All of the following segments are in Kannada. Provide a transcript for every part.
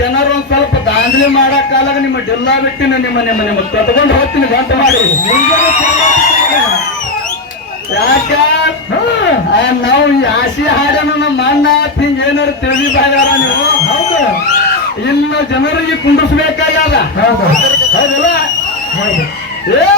ಜನರು ಒಂದ್ ಸ್ವಲ್ಪ ದಾಂಧಲೆ ಮಾಡಕ್ಕಾಲಾಗ ನಿಮ್ಮ ಡಿಲ್ಲಾ ಬಿಟ್ಟಿನ ನಿಮ್ಮ ಕಟ್ಕೊಂಡು ಹೋಗ್ತೀನಿ ಗಂಟು ಮಾಡಿ ಯಾಕ ನಾವು ಆಸಿ ಹಾಡೇನು ನಮ್ಮ ಅಣ್ಣ ಹಿಂಗ ಏನಾರು ತಿಳಿದಿ ಬಾಗ್ಯಾರ ನೀವು ಹೌದು ಇನ್ನು ಜನರಿಗೆ ಕುಂಡಿಸ್ಬೇಕಾಗ್ಯದ ಹೌದಲ್ಲ ಏ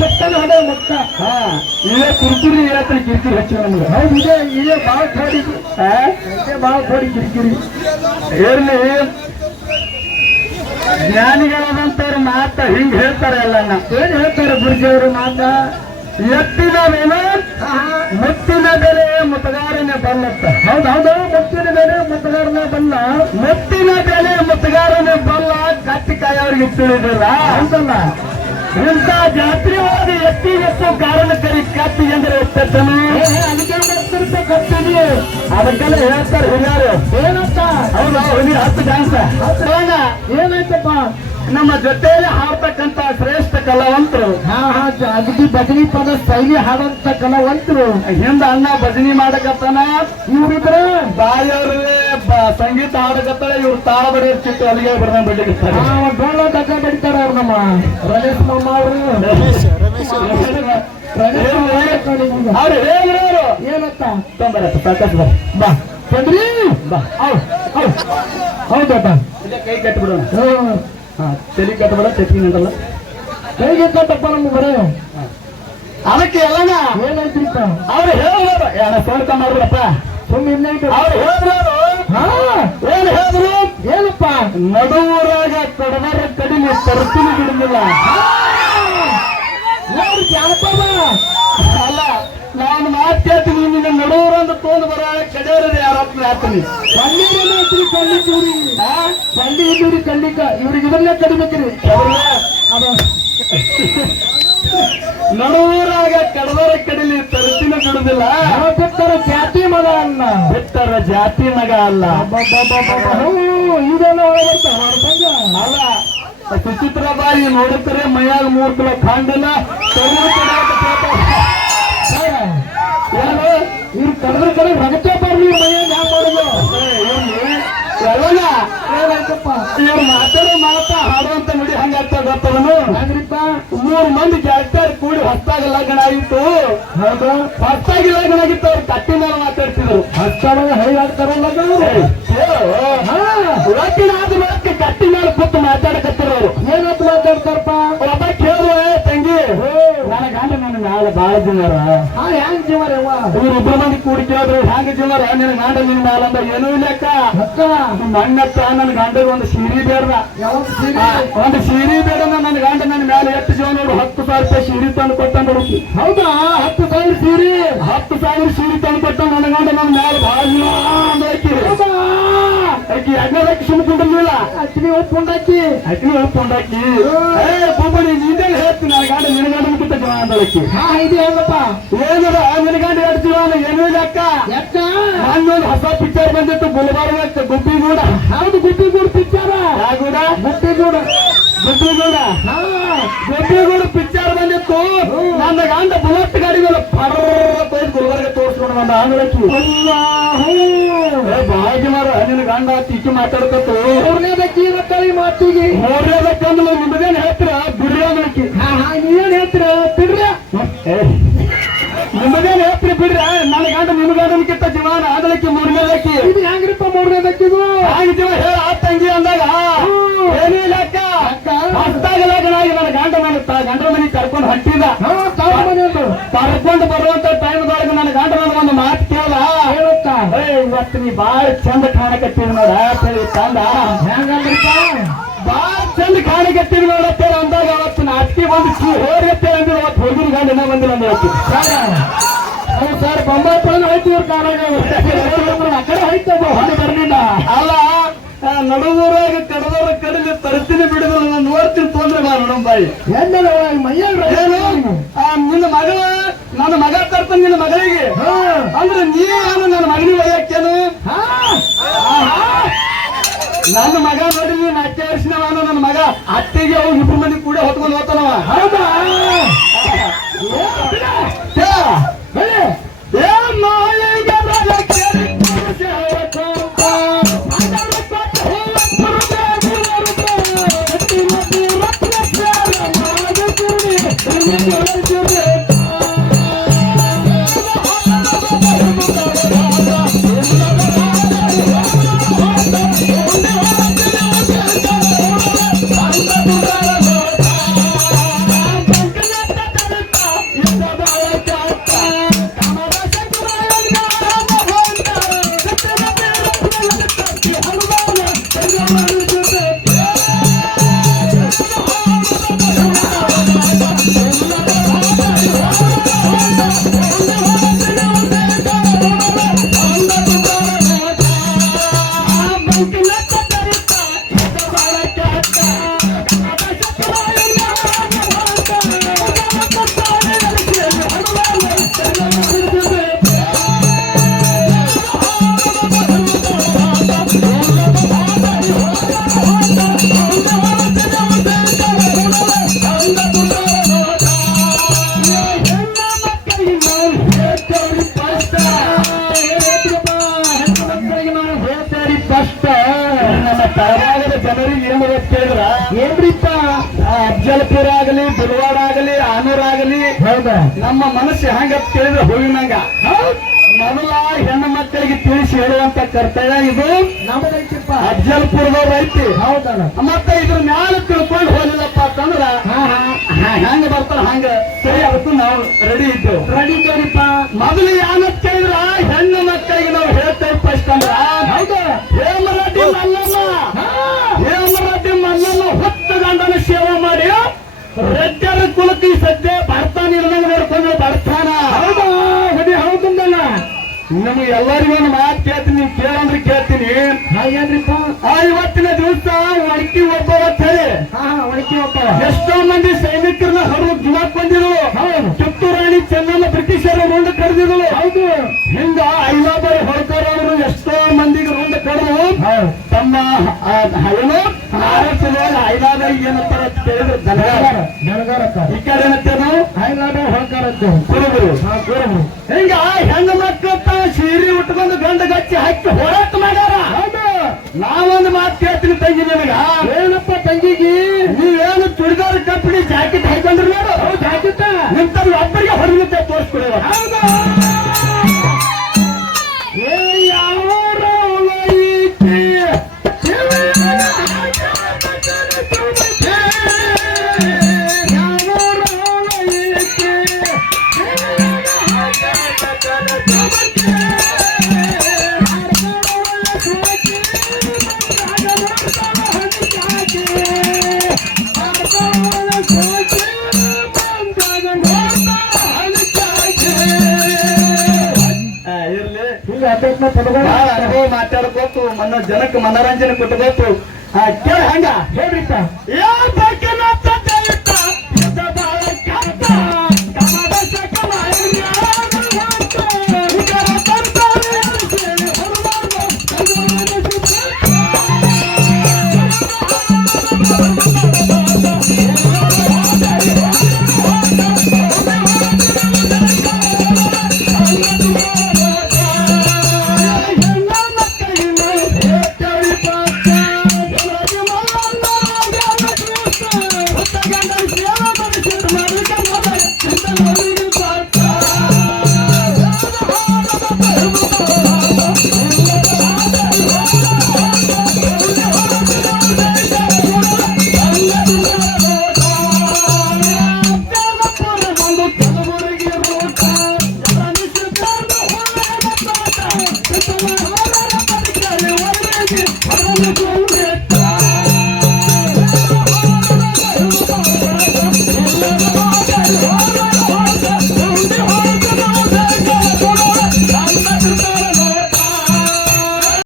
ಮುಟ್ಟನ ಹೊಡೆ ಮುಟ್ಟ. ಹಾ ಇದೇ ಕಿರಿಕಿರಿ ಹೇಳ್ತಾನೆ, ಕಿರಿಕಿರಿ ಹೆಚ್ಚು ನಮ್ಗೆ. ಹೌದು ಇದೇ ಭಾಳ ಕೋಡಿ, ಇದೇ ಭಾಳ ಕೋಡಿ ಕಿರಿಕಿರಿ ಇರ್ಲಿ. ಜ್ಞಾನಿಗಳದಂತವ್ರು ಮಾತ ಹಿಂಗ್ ಹೇಳ್ತಾರೆ ಎಲ್ಲ. ಏನ್ ಹೇಳ್ತಾರೆ ಗುರುಜಿಯವರು ಮಾತ? ಎತ್ತಿನ ಬೆಲೆ ಮುತ್ತಿನ ಬೆಲೆ ಮುತ್ತಗಾರನೇ ಬಲ್ಲತ್ತ. ಹೌದೌದು, ಮುತ್ತಿನ ಬೆಲೆ ಮುತ್ತಗಾರನೇ ಬಲ್ಲ. ಮುತ್ತಿನ ಬೆಲೆ ಮುತ್ತಗಾರನೇ ಬಲ್ಲ, ಕತ್ತಿ ಕಾಯವ್ರಿಗೆ ತಿಳಿದಿಲ್ಲ ಅಂತಲ್ಲ. ಇಂಥ ಜಾತ್ರೆ ಒಳಗೆ ಎತ್ತಿಗೆತ್ತು ಕಾರಣ ಕರಿ ಕತ್ತಿ ಅಂದ್ರೆ ಎತ್ತನು. ಅದಕ್ಕೆ ಕತ್ತಿದ್ವಿ, ಅದಕ್ಕೆಲ್ಲ ಹೇಳ್ತಾರೆ ಹಿರಿಯರು. ಏನಂತ? ಹೌದಾ, ಹುಲಿ 10 ಡ್ಯಾನ್ಸ್ ಏನಾಯ್ತಪ್ಪ? ನಮ್ಮ ಜೊತೆಯಲ್ಲಿ ಹಾಡ್ತಕ್ಕಂತ ಶ್ರೇಷ್ಠ ಕಲಾವಂತರು. ಅಗದಿ ಭಜನಿ ಪದ ಶೈಲಿ ಹಾಡುವಂತ ಕಲಾವಂತರು. ಹಿಂದ ಅಣ್ಣ ಭಜನಿ ಮಾಡಕತ್ತಾನ, ಇವ್ರಿದ್ರೆ ಬಾಯಿಯವ್ರೇ ಸಂಗೀತ ಹಾಡಕತ್ತಾಳೆ, ಇವ್ರು ತಾಳ ಬಡಿಯೋ ಚಿಟ್ಟು ಅಲ್ಲಿಗೆ ಬಡ್ದ ಬಡಿತಾರೆ. ಡೋಳ ಡಕ್ಕ ಬಡಿತಾರ ಅವ್ರು ನಮ್ಮ ರಮೇಶ್ ಮಾಮ ಅವರು. ಅವ್ರು ಹೇಳಿದ್ರು ಏನಂತ ತೊಂಬರತ್ತ ಸಾಕಷ್ಟು ಬಾ ಚಂದ್ರಿ ಬಾ. ಹೌದಪ್ಪ, ಕೈ ಕಟ್ಟಿಬಿಡೋಣ. ಹಾ, ತಲೆ ಕಟ್ಟಬೇಡ, ತೆಪ್ಪಿನಲ್ಲ ಕೈಗೆ ಕಟ್ಟಪ್ಪ ನಮ್ಗೆ ಬರ. ಅದಕ್ಕೆ ಎಲ್ಲನ ಏನಾಯ್ತಿಪ್ಪ ಅವ್ರು ಹೇಳಿದ್ರು, ಯಾರ ಸೋಲ್ಕ ಮಾಡ್ರಪ್ಪ ಸುಮ್ಮನೆ. ಅವ್ರು ಹೇಳಿದ್ರು ಏನ್ ಹೇಳಿದ್ರು? ಏನಪ್ಪ? ನಡುವರಾಗ ಕಡದರ ಕಡಿಮೆ ತರ್ತೀನಿ ಬಿಡುದಿಲ್ಲ. ಅಲ್ಲ, ನಾನು ಮಾತಾಡ್ತೀನಿ, ನಿನ್ನ ನಡುವರು ಅಂತ ತೋಂದು ಬರ ಕಡೆಯವ್ರದ್ದು ಯಾರಪ್ಪ ಹಾಕ್ತೀನಿ. ಪಂಡಿತೂರಿ ಖಂಡಿತ ಇವ್ರಿಗೆ ಇದನ್ನೇ ಕಡಿಬೇಕ್ರಿ. ನಡುವರಾಗ ಕಡದರ ಕಡಿಲಿ ತರ್ತಿನ ಬಿಡುದಿಲ್ಲ. ಬಿಟ್ಟರ ಜಾತಿ ಮಗ ಅಲ್ಲ, ಬಿಟ್ಟರ ಜಾತಿ ಮಗ ಅಲ್ಲ. ಇದೆಲ್ಲ ಅಲ್ಲ, ಸುಚಿತ್ರ ಬಾಯಿ ನೋಡುತ್ತಾರೆ ಮೈಯಾಗ 3 ಕಿಲೋ ಖಂಡಿಲ್ಲ. ಇವ್ರು ಕಡದ್ರ ಕಡೆ ರಗತೆ ಬರ್ಲಿ ಮೈಯಾಗ ಹ್ಯಾಂಗ ಮಾಡುದು? ಏನಾಯ್ತಪ್ಪ? ಇವ್ರು ಮಾತಾಡೋ ಮಾತಾ ಹಾಡುವಂತ ನುಡಿ ಹಂಗಾಗ್ತಾ ಗೊತ್ತದನು? 3 ಮಂದಿ ಜಾಸ್ತಿ ಕೂಡಿ ಹೊಸದಾಗಿ ಲಗ್ನ ಆಗಿತ್ತು. ಹೌದು, ಹೊಸದಾಗಿ ಲಗ್ನ ಆಗಿತ್ತು. ಅವ್ರು ಕಟ್ಟಿ ಮೇಲೆ ಮಾತಾಡ್ತಿದ್ರು. ಹೊಸ್ತಾಗ ಹೈಯಾಡ್ತಾರಲ್ಲ ಲಗ್ನ ಆದ ಮೇಲೆ ಕಟ್ಟಿ ಮೇಲೆ ಕೂತು ಮಾತಾಡಕತ್ತಿರು. ಅವ್ರು ಏನಂತ ಮಾತಾಡ್ತಾರಪ್ಪ? ಒಬ್ಬ ಕೇಳುವ ತಂಗಿ, ನನ್ನ ಗಂಡ ನನ್ನ ಮ್ಯಾಲ ಬಾಳ ಜೀವರ. ಹೆಂಗ್ ಜೀವರ? ಇವ್ರಿಬ್ರು ಮಂದಿ ಕೂಡಿ ಕೇಳಿದ್ರು, ಹೆಂಗ ಜೀವರ ನಿನ್ನ ಗಂಡ ನಿನ್ನ ಮ್ಯಾಲ ಅಂದ. ಏನೂ ಇಲ್ಲ ಅಕ್ಕ, ನನ್ನತ್ತ ನನ್ನ ಗಂಡಗೆ ಒಂದು ಸೀರೆ ಬೇಡ, ಒಂದು ಸೀರೆ ಬೇಡ. ನನ್ನ ಗಂಡ ನನ್ನ ಮೇಲೆ ಎಷ್ಟು ಜೀವ ನೋಡು, 10,000 ರೂಪಾಯಿ ಸೀರೆ ತಂದು ಕೊಟ್ಟ ನೋಡು. ಹೌದಾ? 10,000 ಸೀರೆ, 10,000 ಸೀರೆ ತಂದು ಕೊಟ್ಟ ನನ್ನ ಗಂಡ ನನ್ನ ಮೇಲೆ ಬಹಳ ಜೀವ ಅಂದಕ್ಕೆ. ಆಕಿ ಅಜ್ಞಾದಕ್ಕೆ ಸುಮ್ಕೊಂಡಿಲ್ಲ, ಅಕ್ಕಿನಿ ಒಪ್ಕೊಂಡಾಕಿ, ಅಕ್ಕಿನಿ ಒಪ್ಕೊಂಡಾಕಿ. ಒಬ್ಬನಿ ನೀಂದೇಳಿ ಹೇಳ್ತೀನಿ, ನನ್ನ ಗಂಡ ನಿನ್ನ ಗಂಡ ಮುಟ್ಟ ಜೀವ ಅಂದಳಕ್ಕಿ. ಇದು ಹೆಂಗಪ್ಪ? ಏನದ ನಿನ್ನ ಗಂಡ ಎರಡು ಜೀವ ಏನೂ ಇಲ್ಲ ಅಕ್ಕ. ಯಾಕ? ನಾನೊಂದು ಹೊಸ ಪಿಕ್ಚರ್ ಬಂದಿತ್ತು, ಗುಲ್ಬರ್ಗ ಗುಬ್ಬಿಗೂಡ. ಹೌದು, ಗುಬ್ಬಿಗೂಡ ಪಿಕ್ಚರ್. ಯಾಗೂಡ? ಗುಬ್ಬಿಗೂಡ, ಗುಬ್ಬಿಗೂಡ. ಗುಬ್ಬಿಗೂಡ ಪಿಕ್ಚರ್ ಬಂದಿತ್ತು. ನನ್ನ ಗಂಡ ಬುಲೆಟ್ ಗಾಡಿ ಮೇಲೆ ಗುಲ್ಬರ್ಗ ತೋರಿಸ್ಕೊಂಡು ಬಂದ ಆಂಗ್ಲಕ್ಕಿ. ಬಾಗಿ ಮಾರ ನಿನ್ನ ಗಂಡ ತಿಕ್ಕಿ ಮಾತಾಡ್ಕತ್ತು. 3ನೇದಕ್ಕಿ ಮಕ್ಕಳಿ ಮಾತಿಗೆ 3ನೇದಕ್ಕಂದ್ರೆ ನಿಮ್ಮದೇನು ಹೇಳ್ತೀರ? ಬಿಡ್ರಿ. ನೀವೇನು ಹೇಳ್ತೀರ? ಬಿಡ್ರಿ. ನಿಮ್ಮದೇನು ಹೇಳ್ತೀರಿ? ಬಿಡ್ರಿ. ನನ್ನ ಗಂಡ ನಿಮ್ಮ ಗಂಡನಕ್ಕಿಂತ ಜೀವನ ಆದಳಕ್ಕಿ 3ನೇದಕ್ಕಿ. ಇದು ಹೆಂಗ್ರಿಪ್ಪ 3ನೇದಕ್ಕಿದು? ಹಾಗೆ ಜೀವ ಹೇಳ ಆ ತಂಗಿ ಅಂದಾಗ ಏನಿಲ್ಲ ಅಕ್ಕ. ಹೊಸ್ತಾಗಿ ಲಗ್ನ ಆಗಿ ನನ್ನ ಗಂಡ ನನ್ನ ಗಂಡನ ಮನೆಗೆ ಕರ್ಕೊಂಡು ಹೊಂಟಿದ. ಕರ್ಕೊಂಡು ಬರುವಂತ ಟೈಮ್ದೊಳಗೆ ನನ್ನ ಗಂಡ ನನ್ನ ಒಂದು ಮಾತು ಕೇಳ. ಇವತ್ತು ನೀ ಬಾಳ ಚಂದ ಕಾಣಕತ್ತೀವಿ ನೋಡ ತಂದ. ಹೆಂಗಂದ್ರಪ್ಪ? ಬಾಳ ಚಂದ ಕಾಣಕತ್ತೀವಿ ನೋಡತ್ತೇಳ ಅಂದಾಗ ಅವತ್ತು ನಾಟಕಿ ಬಂದು ಹೋರ್ಗತ್ತೇಳ ಅಂದ್ರೆ ಅವತ್ತು ಹುಡುಗರ ಗಂಡ ಏನೋ ಬಂದಿಲ್ಲ ಅಂದ್ರೆ ಸರ್ ಬೊಂಬಾಪುರನ ಹೋಯ್ತು. ಇವ್ರ ಕಾರಾಗ ಆ ಕಡೆ ಹೋಯ್ತದ ಹೊಡೆ ಬರ್ಲಿಲ್ಲ. ಅಲ್ಲ, ನಡುವರಾಗ ಕಡದವ್ರ ಕಡಿಲಿ ತರ್ತೀನಿ ಬಿಡುದು ನಾನು ನೋಡ್ತೀನಿ. ತೊಂದ್ರೆ ಬಾ ನೋಡಂಬಾಯಿ ನಿನ್ನ ಮಗಳ, ನನ್ನ ಮಗ ತರ್ತಾನೆ ನಿನ್ನ ಮಗಳಿಗೆ ಅಂದ್ರೆ ನೀನು ನನ್ನ ಮಗನಿಗೆ ಒಯ್ಯಕ್ಕೇನು? ನನ್ನ ಮಗ ನೋಡಿ ನೀನು 4 ವರ್ಷನವ. ನನ್ನ ಮಗ ಅತ್ತೆಗೆ ಅವು 2 ಮಂದಿ ಕೂಡ ಹೊತ್ಕೊಂಡು ಹೋಗ್ತಾನವ. ಹೌದಾ? ಬಿಲ್ವಾಡ ಆಗಲಿ ಆನೂರ್ ಆಗಲಿ ಹೌದಾ ನಮ್ಮ ಮನಸ್ಸು ಹೆಂಗ ಕೇಳಿದ್ರೆ ಹೂವಿನಂಗ ಮೊದಲ ಹೆಣ್ಣು ಮಕ್ಕಳಿಗೆ ತಿಳಿಸಿ ಹೇಳುವಂತ ಕರ್ತವ್ಯ ಇದು ನಮ್ಮದೈತಿಪ್ಪ ಅಜ್ಜಲ್ಪುರದವ್ರು ಐತಿ ಹೌದಣ್ಣ ಮತ್ತೆ ಇದ್ರ ಮ್ಯಾಲ ತಿಳ್ಕೊಂಡು ಹೋಲಿಲ್ಲಪ್ಪ ಅಂತಂದ್ರ ಹೆಂಗ ಬರ್ತಾರ ಹಂಗ ಸರಿ ಅದಕ್ಕೂ ನಾವು ರೆಡಿ ಇದ್ದೇವೆ ರೆಡಿ ಇದ್ದೇವ್ರಿಪ್ಪ ಮೊದಲು ಏನಂತ ಕೇಳಿದ್ರ ಹೆಣ್ಣು ಮಕ್ಕಳಿಗೆ ನಾವು ಹೇಳ್ತೇವೆ ಫಸ್ಟ್ ಅಂದ್ರ ಹೌದು ಹೇಮರೆಡ್ಡಿ ಮಲ್ಲಮ್ಮ ಹೊತ್ತ ಗಂಡನ ಸೇವೆ ಮಾಡಿ ರೆಡ್ಡರ ಕುಲಕ್ಕೆ ಸದ್ಯ ಬರ್ತಾನ ಇಲ್ಲದಂಗ ನೋಡ್ಕೊಂಡು ಬರ್ತಾನ ಹೌದಾ ಹೌದು ಹೌದಲ್ಲ ನಮಗೆ ಎಲ್ಲರಿಗೂ ಒಂದು ಮಾತು ಕೇಳ್ತೀನಿ ನೀವು ಕೇಳಂದ್ರೆ ಕೇಳ್ತೀನಿ ಹಾಗೇನ್ರಿಪ್ಪ ಇವತ್ತಿನ ದಿವಸ ಒಣಕಿ ಒಬ್ಬ ಹೇಳಿ ಒಣಕಿ ಒಬ್ಬ ಎಷ್ಟೋ ಮಂದಿ ಸೈನಿಕರನ್ನ ಹೊರಗೆ ಜುಮಾಕ್ ಬಂದಿದ್ರು ಹೌದು ಕಿತ್ತೂರು ರಾಣಿ ಚೆನ್ನಮ್ಮ ಬ್ರಿಟಿಷರ ಮುಂದೆ ಕರೆದಿದ್ರು ಹೌದು ಹಿಂಗ ಐಲಾಬಾಯಿ ಹೋಳ್ಕರ್ ಅವರು ಎಷ್ಟೋ ಮಂದಿಗೆ ಮುಂದೆ ಕರೆದು ತಮ್ಮ ಏನು ಮಹಾರಾಷ್ಟ್ರದಾಗ ಐಲಾಬಾಯಿ ಏನಂತಾರ ಕೇಳಿದ್ರು ಜನಗಾರ ಈ ಕಡೆ ಏನಂತೇನು ಐಲಾಬಾಯಿ ಹೋಳ್ಕರ್ ಅಂತ ಕುರುಬರು ಹಿಂಗ ಹೆಣ್ಣು ಮಕ್ಕಳು ಸೀರೆ ಉಟ್ಕೊಂಡು ಗಂಡ ಗಚ್ಚಿ ಹಾಕಿ ಹೋರಾಟ ಮಾಡ್ಯಾರ ನಾವೊಂದು ಮಾತು ಕೇಳ್ತೀನಿ ತಂಗಿ ನಿನಗ ಏನಪ್ಪ ತಂಗಿಗೆ ನೀವೇನು ಚುಡಿದಾರ ಕಂಪನಿ ಜಾಕೆಟ್ ಹಾಕೊಂಡ್ರಿ ನೋಡು ಜಾಕೆಟ್ ನಿಂತ ಒಬ್ಬರಿಗೆ ಹೊರಗುತ್ತೆ ತೋರಿಸ್ಕೊಡುವ ಅನುಭವ ಮಾತಾಡ್ಕೋತು ಜನಕ್ಕೆ ಮನೋರಂಜನೆ ಕೊಟ್ಕೋತು ಕೇಳ ಹಂಗ ಹೇಳ್ರಿಪ್ಪ Thank you.